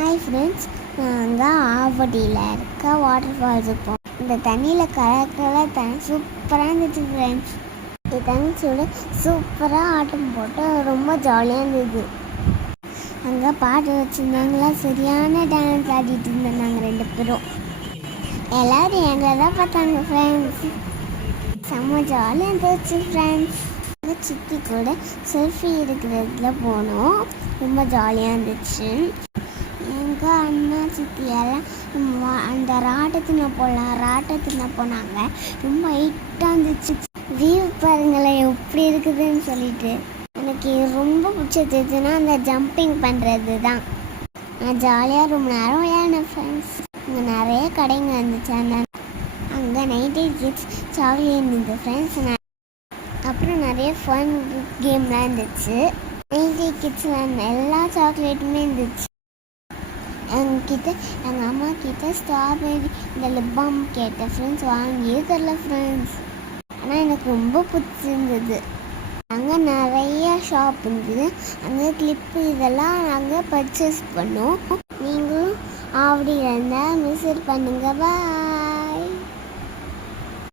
Hi friends, நாங்கள் ஆவடியில் இருக்க water ஃபால்ஸுக்கு போனோம். இந்த தண்ணியில் கலர் தண்ணி சூப்பராக இருந்துச்சு ஃப்ரெண்ட்ஸ். இந்த தண்ணியோட சூப்பராக ஆட்டம் போட்டு ரொம்ப ஜாலியாக இருந்தது. அங்கே பாட்டு வச்சுருந்தாங்களா, சரியான டான்ஸ் ஆடிட்டு இருந்தோம் நாங்கள் 2 பேரும். எல்லோரும் எங்களை தான் பார்த்தாங்க ஃப்ரெண்ட்ஸ். செம்ம ஜாலியாக இருந்துச்சு ஃப்ரெண்ட்ஸ். சித்தி கூட செல்ஃபி எடுக்கிறதுல போனோம். ரொம்ப ஜாலியாக இருந்துச்சு. எங்கள் அண்ணா சித்தியெல்லாம் அந்த ராட்டத்தில் போனாங்க. ரொம்ப ஹைட்டாக இருந்துச்சு. வியூ பாருங்களேன் எப்படி இருக்குதுன்னு சொல்லிட்டு. எனக்கு ரொம்ப பிடிச்சதுன்னா அந்த ஜம்பிங் பண்ணுறது தான். நான் ஜாலியாக ரொம்ப நேரம் விளையாடினேன் ஃப்ரெண்ட்ஸ். அங்கே நிறைய கடைங்க இருந்துச்சு. அங்கே 90 கிட்ஸ் சாக்லேட் இருந்தது ஃப்ரெண்ட்ஸ். அப்புறம் நிறைய ஃபன் கேம்லாம் இருந்துச்சு. 90 கிட்ஸில் எல்லா சாக்லேட்டுமே இருந்துச்சு. எங்கள் அம்மா கிட்ட ஸ்ட்ராபெரி இந்த லிப் பாம் கேட்டேன் ஃப்ரெண்ட்ஸ். வாங்கியே தரல ஃப்ரெண்ட்ஸ். ஆனால் எனக்கு ரொம்ப பிடிச்சிருந்தது. அங்கே நிறைய ஷாப் இருந்தது. அங்கே கிளிப்பு இதெல்லாம் நாங்கள் பர்ச்சேஸ் பண்ணோம். நீங்களும் ஆவடியில் இருந்தால் விசிட் பண்ணுங்க. பாய்.